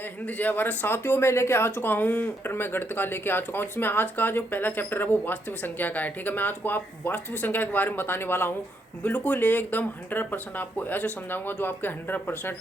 जय हिंद जय भारत साथियों, मैं लेके आ चुका हूँ चैप्टर में गणित का लेके आ चुका हूँ, जिसमें आज का जो पहला चैप्टर है वो वास्तविक संख्या का है। ठीक है, मैं आज को आप वास्तविक संख्या के बारे में बताने वाला हूँ। बिल्कुल एकदम 100% आपको ऐसे समझाऊंगा जो आपके 100%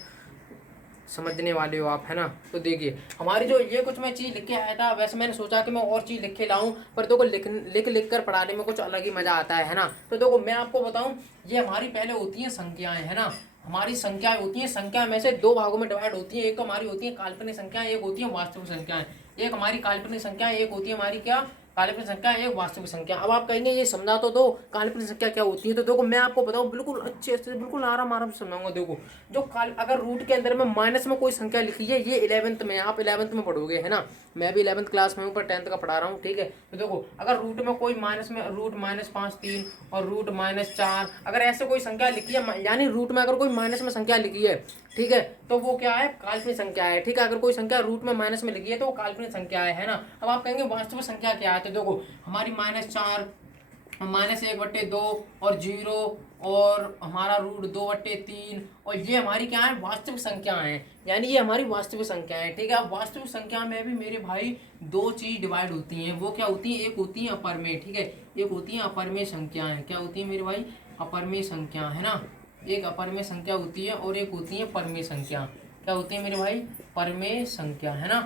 समझने वाले हो आप, है ना। तो देखिए, हमारी जो ये कुछ मैं चीज़ लिख के आया था, वैसे मैंने सोचा कि मैं और चीज़ लिख के लाऊं, पर देखो लिख कर पढ़ाने में कुछ अलग ही मज़ा आता है ना। तो देखो मैं आपको बताऊं, ये हमारी पहले होती हैं संख्याएं, है ना। हमारी संख्याएं होती हैं, संख्या में से दो भागों में डिवाइड होती है। एक तो हमारी होती है काल्पनिक संख्याएं, एक होती है वास्तविक संख्याएं। एक हमारी काल्पनिक संख्या, एक होती है हमारी क्या, काल्पनिक संख्या, एक वास्तविक संख्या। अब आप कहेंगे ये समझा तो दो काल्पनिक संख्या क्या होती है। तो देखो मैं आपको बताऊं, बिल्कुल अच्छे से, बिल्कुल आराम आराम से समझाऊंगा। देखो, जो काल अगर रूट के अंदर में माइनस में कोई संख्या लिखी है, ये 11th में, आप 11th में पढ़ोगे, है ना। मैं भी 11th क्लास में हूँ, पर 10th का पढ़ा रहा हूँ। ठीक है, तो देखो अगर रूट में कोई माइनस में रूट -5 3 और रूट -4, अगर ऐसे कोई संख्या लिखी है, यानी रूट में अगर कोई माइनस में संख्या लिखी है, ठीक है, तो वो क्या है, काल्पनिक संख्या है। ठीक है, अगर कोई संख्या रूट में माइनस में लिखी है तो वो काल्पनिक संख्या है ना। अब आप कहेंगे वास्तविक संख्या क्या है, तो देखो हमारी -4, -1/2 और 0 और हमारा √2/3, और ये हमारी क्या है, वास्तविक संख्या है। यानी ये हमारी वास्तविक संख्या है। ठीक है, अब वास्तविक संख्या में भी मेरे भाई दो चीज डिवाइड होती हैं। वो क्या होती है, एक होती है अपरमेय, ठीक है, एक होती है अपरमेय संख्याएं। क्या होती है मेरे भाई, अपरमेय संख्या, है ना। एक अपरमेय संख्या होती है और एक होती है परमेय संख्या। क्या होती है मेरे भाई, परमेय संख्या, है ना,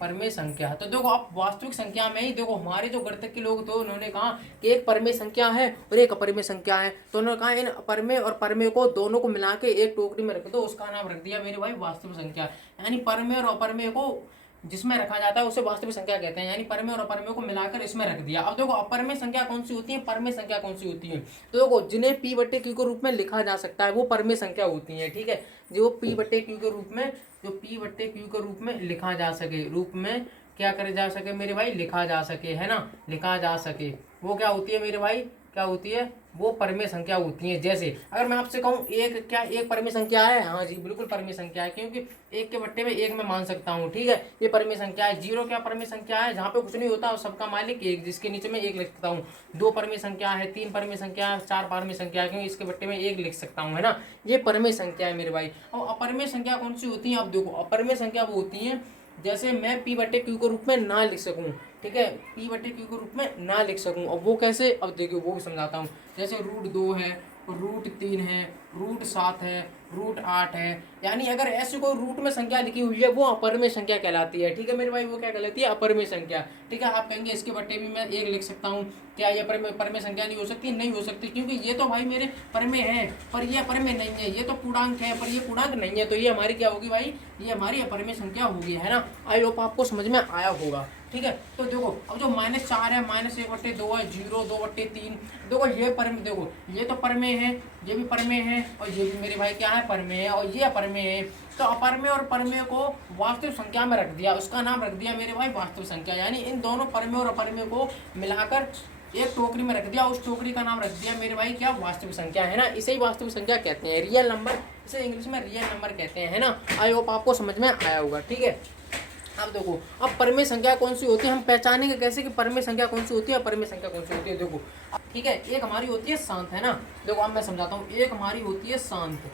परमेय संख्या। तो देखो आप वास्तविक संख्या में ही देखो, हमारे जो गणित के लोग थे उन्होंने कहा कि एक परमेय संख्या है और एक अपरमेय संख्या है। तो उन्होंने कहा इन परमेय और परमेय को दोनों को मिला के एक टोकरी में रख दो, उसका नाम रख दिया मेरे भाई वास्तविक संख्या। यानी परमेय और अपरमेय को जिसमें रखा जाता है उसे वास्तविक संख्या कहते हैं। यानी परमेय और अपरमेय को मिलाकर इसमें रख दिया। अब देखो अपरमेय संख्या कौन सी होती है, परमेय संख्या कौन सी होती है। तो देखो जिन्हें p/q के रूप में लिखा जा सकता है वो परमेय संख्या होती है। ठीक है, जो p/q के रूप में, जो p/q के रूप में लिखा जा सके, रूप में क्या करे जा सके मेरे भाई, लिखा जा सके, है ना, लिखा जा सके, वो क्या होती है मेरे भाई, क्या होती है, वो परमेय संख्या होती है। जैसे अगर मैं आपसे कहूँ एक, क्या एक परमेय संख्या है, हाँ जी बिल्कुल परमेय संख्या है, क्योंकि एक के बट्टे में एक में मान सकता हूँ। ठीक है, ये परमेय संख्या है। 0 क्या परमेय संख्या है, जहाँ पे कुछ नहीं होता और सबका मालिक एक, जिसके नीचे में एक लिख सकता हूँ। 2 परमेय संख्या है, 3 परमेय संख्या है, 4 परमेय संख्या है, क्योंकि इसके बट्टे में एक लिख सकता हूँ, है ना। ये परमेय संख्या है मेरे भाई। और अपरमेय संख्या कौन सी होती है, अब देखो अपरमेय संख्या वो होती है जैसे मैं p/q के रूप में ना लिख सकूं। ठीक है, p/q के रूप में ना लिख सकूं। अब वो कैसे, अब देखिए वो भी समझाता हूँ। जैसे √2 है, √3 है, √7 है, √8 है। यानी अगर ऐसी कोई रूट में संख्या लिखी हुई है वो अपरमेय संख्या कहलाती है। ठीक है मेरे भाई, वो क्या कहलाती है, अपरमेय संख्या। ठीक है, आप कहेंगे इसके बट्टे भी मैं एक लिख सकता हूँ, क्या ये परमेय संख्या नहीं हो सकती, नहीं हो सकती, क्योंकि ये तो भाई मेरे परमेय है पर ये अपरमेय नहीं है। ये तो पूर्णांक है पर ये पूर्णांक नहीं है, तो ये हमारी क्या होगी भाई, ये हमारी अपरमेय संख्या होगी, है ना। आई होप आपको समझ में आया होगा। ठीक है, तो देखो अब जो -4 है, -1/2 है, 0 2/3, देखो ये परमेय, देखो ये तो परमेय है, ये भी परमेय है, और ये भी मेरे भाई क्या है, परमेय है, और ये अपरमेय है। तो अपरमेय और परमेय को वास्तविक संख्या में रख दिया, उसका नाम रख दिया मेरे भाई वास्तविक संख्या। यानी इन दोनों परमेय और अपरमेय को मिलाकर एक टोकरी में रख दिया, उस टोकरी का नाम रख दिया मेरे भाई क्या, वास्तविक संख्या, है ना। इसे ही वास्तविक संख्या कहते हैं, रियल नंबर, इसे इंग्लिश में रियल नंबर कहते हैं, है ना। आई होप आपको समझ में आया होगा। ठीक है, अब देखो अब परमेय संख्या कौन सी होती है, हम पहचानेंगे कैसे कि परमेय संख्या कौन सी होती है, परमेय संख्या कौन सी होती है। देखो ठीक है, एक हमारी होती है शांत, है ना। देखो अब मैं समझाता हूँ, एक हमारी होती है शांत,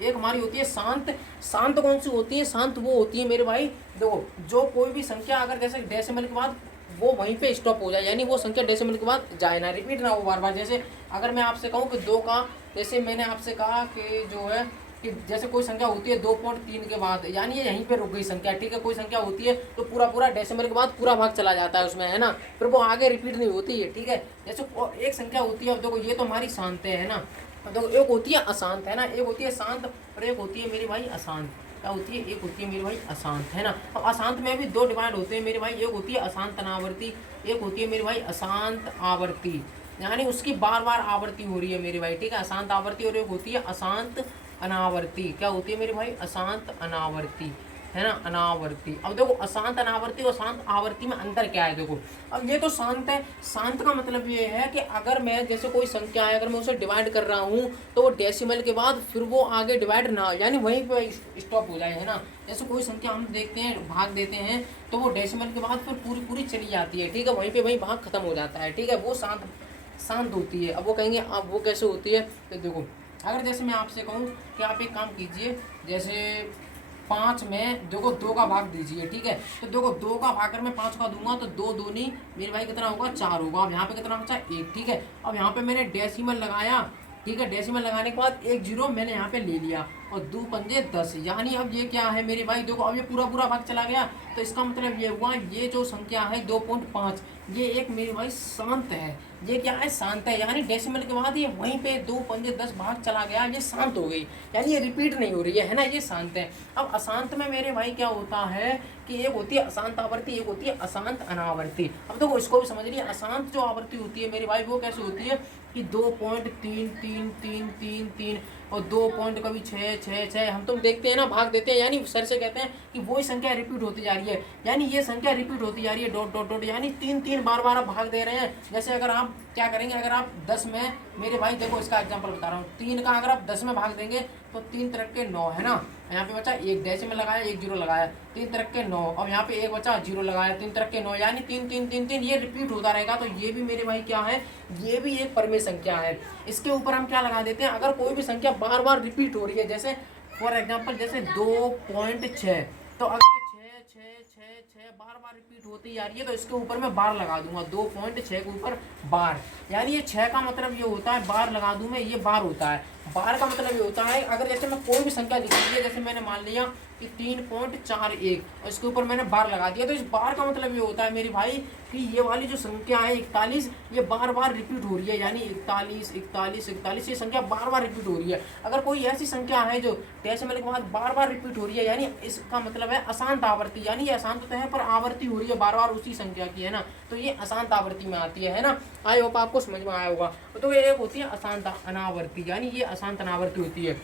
एक हमारी होती है शांत। शांत कौन सी होती है, शांत वो होती है मेरे भाई, देखो जो कोई भी संख्या अगर जैसे डेसिमल के बाद वो वहीं पे स्टॉप हो जाए, यानी वो संख्या डेसिमल के बाद जाए ना, रिपीट ना हो बार बार। जैसे अगर मैं आपसे कहूँ कि 2 का, जैसे मैंने आपसे कहा कि जो है कि जैसे कोई संख्या होती है 2.3 के बाद, यानी ये यहीं पे रुक गई संख्या। ठीक है, कोई संख्या होती है तो पूरा पूरा डेसिमल के बाद पूरा भाग चला जाता है उसमें, है ना, फिर वो आगे रिपीट नहीं होती है। ठीक है, जैसे एक संख्या होती है, अब देखो ये तो हमारी शांत है ना। अब देखो एक होती है अशांत, है ना, एक होती है शांत और एक होती है मेरी भाई अशांत। क्या होती है, एक होती है मेरे भाई अशांत, है ना। अब अशांत में भी दो डिवाइड होते हैं मेरे भाई, एक होती है अशांत अनावर्ती, एक होती है मेरे भाई अशांत आवर्ती, यानी उसकी बार बार आवृत्ति हो रही है मेरे भाई। ठीक है, अशांत आवर्ती, और एक होती है अशांत अनावर्ती। क्या होती है मेरे भाई, अशांत अनावर्ती, है ना, अनावर्ती। अब देखो अशांत अनावर्ती और शांत आवर्ती में अंतर क्या है, देखो अब ये तो शांत है। शांत का मतलब ये है कि अगर मैं जैसे कोई संख्या है, अगर मैं उसे डिवाइड कर रहा हूँ तो वो डेसिमल के बाद फिर वो आगे डिवाइड ना हो, यानी वहीं पे स्टॉप हो जाए, है ना। जैसे कोई संख्या हम देखते हैं, भाग देते हैं, तो वो डेसिमल के बाद फिर पूरी पूरी चली जाती है। ठीक है, वहीं पे वहीं भाग खत्म हो जाता है। ठीक है, वो शांत शांत होती है। अब वो कहेंगे आप वो कैसे होती है, तो देखो अगर जैसे मैं आपसे कहूँ कि आप एक काम कीजिए, जैसे 5 में देखो 2 का भाग दीजिए, ठीक है। तो देखो 2 का भाग कर मैं 5 का दूंगा तो 2 दूनी मेरे भाई कितना होगा 4 होगा। अब यहाँ पे कितना बचा 1, ठीक है। अब यहाँ पे मैंने डेसिमल लगाया, ठीक है। डेसिमल लगाने के बाद एक जीरो मैंने यहाँ पे ले लिया और 2 पंजे 10, यानी अब ये क्या है मेरे भाई देखो, अब ये पूरा पूरा भाग चला गया। तो इसका मतलब ये हुआ ये जो संख्या है 2.5 ये एक मेरे भाई शांत है। ये क्या है शांत है, यानी डेसिमल के बाद ये वहीं पे 2 पंजे 10 भाग चला गया, ये शांत हो गई, यानी ये रिपीट नहीं हो रही है ना, ये शांत है। अब अशांत में मेरे भाई क्या होता है कि एक होती है अशांत आवृत्ति, एक होती है अशांत अनावर्ती। अब देखो इसको भी समझ लिया, अशांत जो आवृत्ति होती है मेरे भाई वो कैसे होती है कि 2.3333 और 2 पॉइंट कभी 6 हम तुम देखते हैं ना भाग देते हैं, यानी सर से कहते हैं कि वही संख्या रिपीट होती जा रही है, यानी ये संख्या रिपीट होती जा रही है डॉट डॉट डॉट, यानी 3 बार आप भाग दे रहे हैं। जैसे अगर आप क्या करेंगे, अगर आप 10 में मेरे भाई देखो इसका एग्जांपल बता रहा हूँ, 3 का अगर आप 10 में भाग देंगे तो 3 तरह के 9 है ना, यहाँ पे बचा 1 डेसिमल लगाया 1 जीरो लगाया, 3 तरह के 9, और यहाँ पे 1 बचा 0 लगाया 3 तरह के 9, यानी 3 ये रिपीट होता रहेगा। तो ये भी मेरे भाई क्या है, ये भी एक परमेय संख्या है। इसके ऊपर हम क्या लगा देते हैं, अगर कोई भी संख्या बार बार रिपीट हो रही है, जैसे फॉर एग्जाम्पल जैसे 2.6, तो अगर 6 बार रिपीट होती जा रही है तो इसके ऊपर मैं बार लगा दूंगा, 2.6 के ऊपर बार, यानी ये 6 का मतलब ये होता है बार लगा दूं मैं, ये बार होता है। बार का मतलब ये होता है अगर जैसे मैं कोई भी संख्या लिख लीजिए, जैसे मैंने मान लिया कि 3.41 और इसके ऊपर मैंने बार लगा दिया, तो इस बार का मतलब ये होता है मेरी भाई कि ये वाली जो संख्या है 41 ये बार रिपीट हो रही है, यानी 41 ये संख्या बार रिपीट हो रही है। अगर कोई ऐसी संख्या है जो डेसिमल के बाद बार रिपीट हो रही है, यानी इसका मतलब है अशांत आवृत्ति, यानी ये अशांत तो है पर आवर्ती हो रही है बार उसी संख्या की, है ना, तो ये अशांत आवृत्ति में आती है ना। आई होप आपको समझ में आया होगा। तो ये एक होती है अशांत अनावर्ती, यानी ये अशांत अनावर्ती होती है।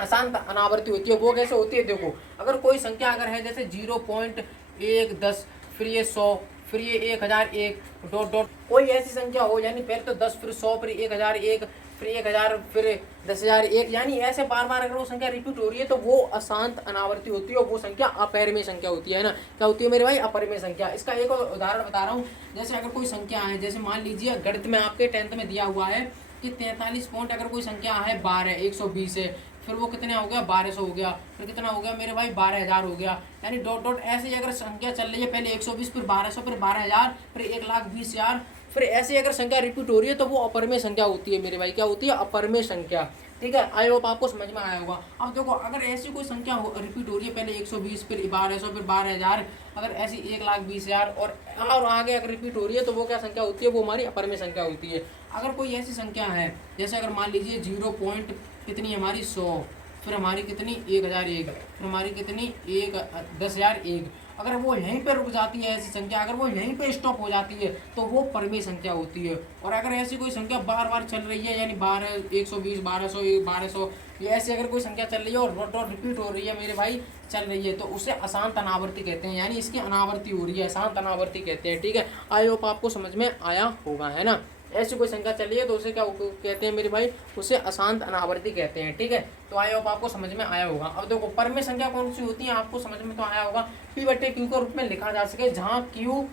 अशांत अनावर्ती होती है वो कैसे होती है, देखो अगर कोई संख्या अगर है जैसे 0.110 फिर ये 100 फिर ये 1001 डॉट डॉट, कोई ऐसी संख्या हो यानी पहले तो 10 फिर 100 फिर 1001 फिर 1000 फिर 10001, यानी ऐसे बार अगर वो संख्या रिपीट हो रही है तो वो अशांत अनावर्ती होती है और वो संख्या अपरिमेय संख्या होती है ना। क्या होती है मेरे भाई, अपरिमेय संख्या। इसका एक और उदाहरण बता रहा हूँ, जैसे अगर कोई संख्या है, जैसे मान लीजिए गणित में आपके 10th में दिया हुआ है कि 43 पॉइंट अगर कोई संख्या है 12 120 है, फिर वो कितने हो गया 1200 हो गया, फिर कितना हो गया मेरे भाई 12000 हो गया, यानी डॉट डॉट ऐसे ही अगर संख्या चल रही है, पहले 120 फिर 1200 फिर 12000 फिर 1,20,000, फिर ऐसे अगर संख्या रिपीट हो रही है तो वो अपरिमेय संख्या होती है मेरे भाई। क्या होती है, अपरिमेय संख्या। ठीक है, आई होप आपको समझ में आया होगा। अब देखो अगर ऐसी कोई संख्या रिपीट हो रही है, पहले 120 फिर 1200 फिर 12000, अगर ऐसी 1,20,000 और आगे अगर रिपीट हो रही है तो वो क्या संख्या होती है, वो हमारी अपरिमेय संख्या होती है। अगर कोई ऐसी संख्या है जैसे अगर मान लीजिए 0 पॉइंट कितनी हमारी 100 फिर हमारी कितनी 1001 फिर हमारी कितनी 10,001, अगर वो यहीं पे रुक जाती है ऐसी संख्या, अगर वो यहीं पे स्टॉप हो जाती है तो वो परमेय संख्या होती है। और अगर ऐसी कोई संख्या बार चल रही है, यानी 12 120 1200 1200 ये ऐसी अगर कोई संख्या चल रही है और डॉट रिपीट हो रही है मेरे भाई चल रही है, तो उसे अशांत अनावर्ती कहते हैं, यानी इसकी अनावर्ती हो रही है, अशांत अनावर्ती कहते हैं। ठीक है, आई होप आपको समझ में आया होगा, है ना। ऐसी कोई संख्या चल रही है तो उसे क्या कहते हैं मेरे भाई, उसे अशांत अनावर्ती कहते हैं। ठीक है, तो आई होप आपको समझ में आया होगा। अब देखो परमेय संख्या कौन सी होती है, आपको समझ में तो आया होगा, P/Q के रूप में लिखा जा सके, जहाँ Q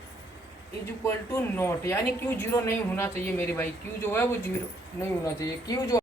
= 0, यानी Q 0 नहीं होना चाहिए मेरे भाई, Q जो है वो 0 नहीं होना चाहिए। Q जो